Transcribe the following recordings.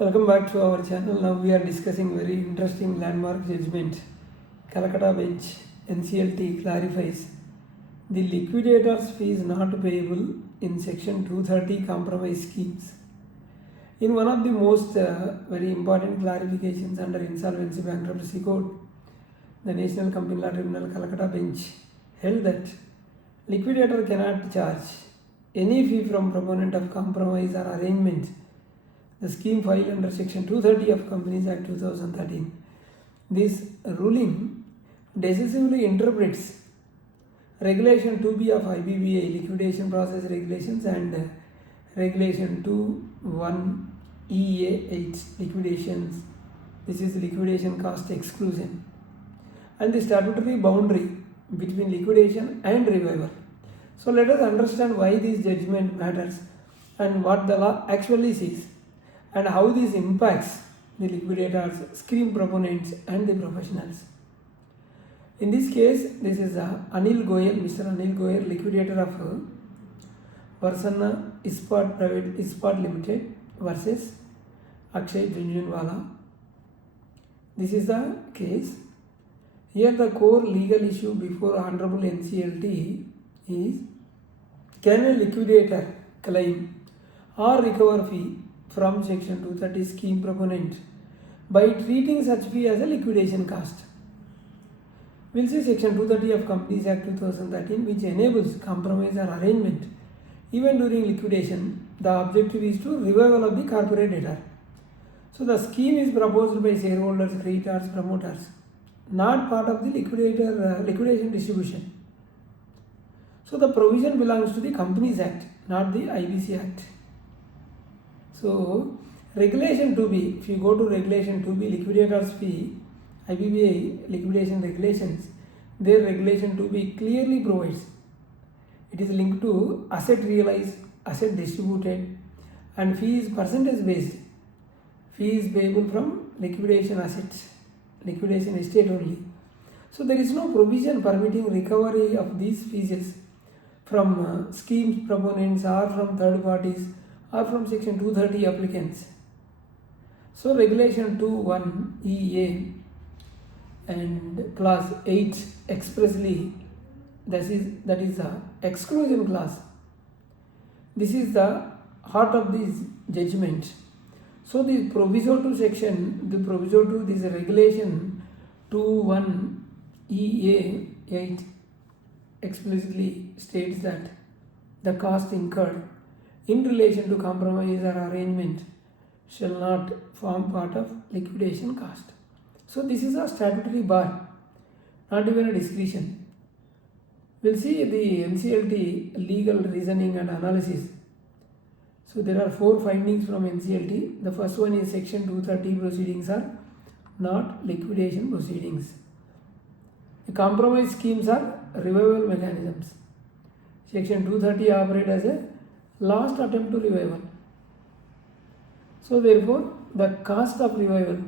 Welcome back to our channel. Now we are discussing very interesting landmark judgment. Kolkata bench NCLT clarifies the liquidator's fee is not payable in section 230 compromise schemes. In one of the most very important clarifications under insolvency bankruptcy code, the National Company Law Tribunal Kolkata bench held that liquidator cannot charge any fee from proponent of compromise or arrangement. The scheme filed under section 230 of Companies Act 2013. This ruling decisively interprets regulation 2B of IBC liquidation process regulations and regulation 21EA8 liquidations. This is liquidation cost exclusion and the statutory boundary between liquidation and revival. So let us understand why this judgment matters and what the law actually says, and how this impacts the liquidators, scheme proponents and the professionals. In this case, this is Anil Goyal, Mr. Anil Goyal, liquidator of Varsana Ispat Private Ispat Limited versus Akshay Jhunjhunwala. This is the case. Here the core legal issue before Honorable NCLT is, can a liquidator claim or recover fee from section 230 scheme proponent by treating such fee as a liquidation cost? We'll see section 230 of Companies Act 2013, which enables compromise or arrangement even during liquidation. The objective is to revival of the corporate debtor. So the scheme is proposed by shareholders, creditors, promoters, not part of the liquidation distribution. So the provision belongs to the Companies Act, not the IBC Act. So regulation 2B, if you go to regulation 2B, liquidators fee, IBBA liquidation regulations, their regulation 2B clearly provides it is linked to asset realized, asset distributed, and fee is percentage based. Fee is payable from liquidation assets, liquidation estate only. So there is no provision permitting recovery of these fees from scheme proponents or from third parties or from section 230 applicants. So regulation 21EA and clause 8 expressly, that is the exclusion clause. This is the heart of this judgment. So the proviso to section, the proviso to this regulation 21EA8 explicitly states that the cost incurred in relation to compromise or arrangement shall not form part of liquidation cost. So this is a statutory bar, not even a discretion. We'll see the NCLT legal reasoning and analysis. So there are 4 findings from NCLT. The first one is section 230 proceedings are not liquidation proceedings. The compromise schemes are revival mechanisms. Section 230 operate as a last attempt to revival. So therefore, the cost of revival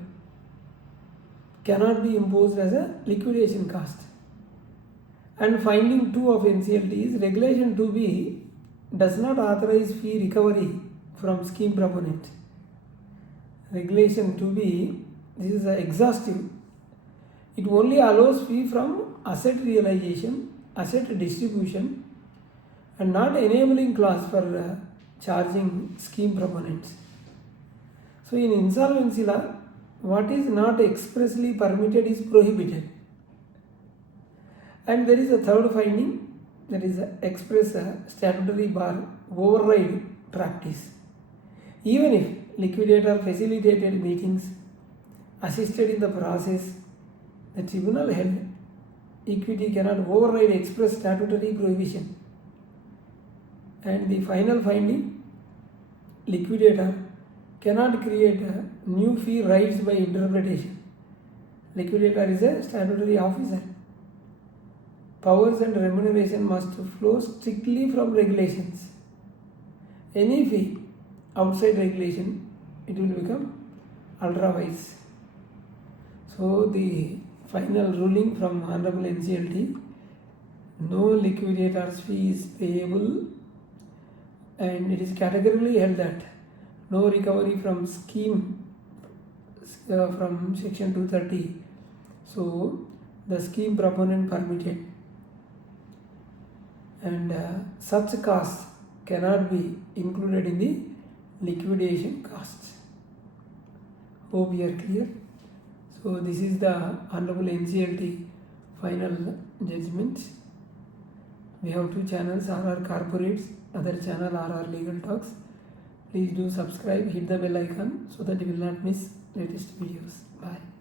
cannot be imposed as a liquidation cost. And finding 2 of NCLT is regulation 2B does not authorize fee recovery from scheme proponent. Regulation 2B, this is exhaustive. It only allows fee from asset realization, asset distribution, and not enabling clause for charging scheme proponents. So in insolvency law, what is not expressly permitted is prohibited. And there is a third finding, that is express statutory bar override practice. Even if liquidator facilitated meetings, assisted in the process, the tribunal held equity cannot override express statutory prohibition. And the final finding, liquidator cannot create new fee rights by interpretation. Liquidator is a statutory officer. Powers and remuneration must flow strictly from regulations. Any fee outside regulation, it will become ultra-wise. So the final ruling from Honorable NCLT, no liquidator's fee is payable, and it is categorically held that no recovery from scheme from section 230. So the scheme proponent permitted, and such costs cannot be included in the liquidation costs. Hope we are clear. So this is the Honorable NCLT final judgment. We have two channels, RR Corporates, other channel RR Legal Talks. Please do subscribe, hit the bell icon so that you will not miss latest videos. Bye.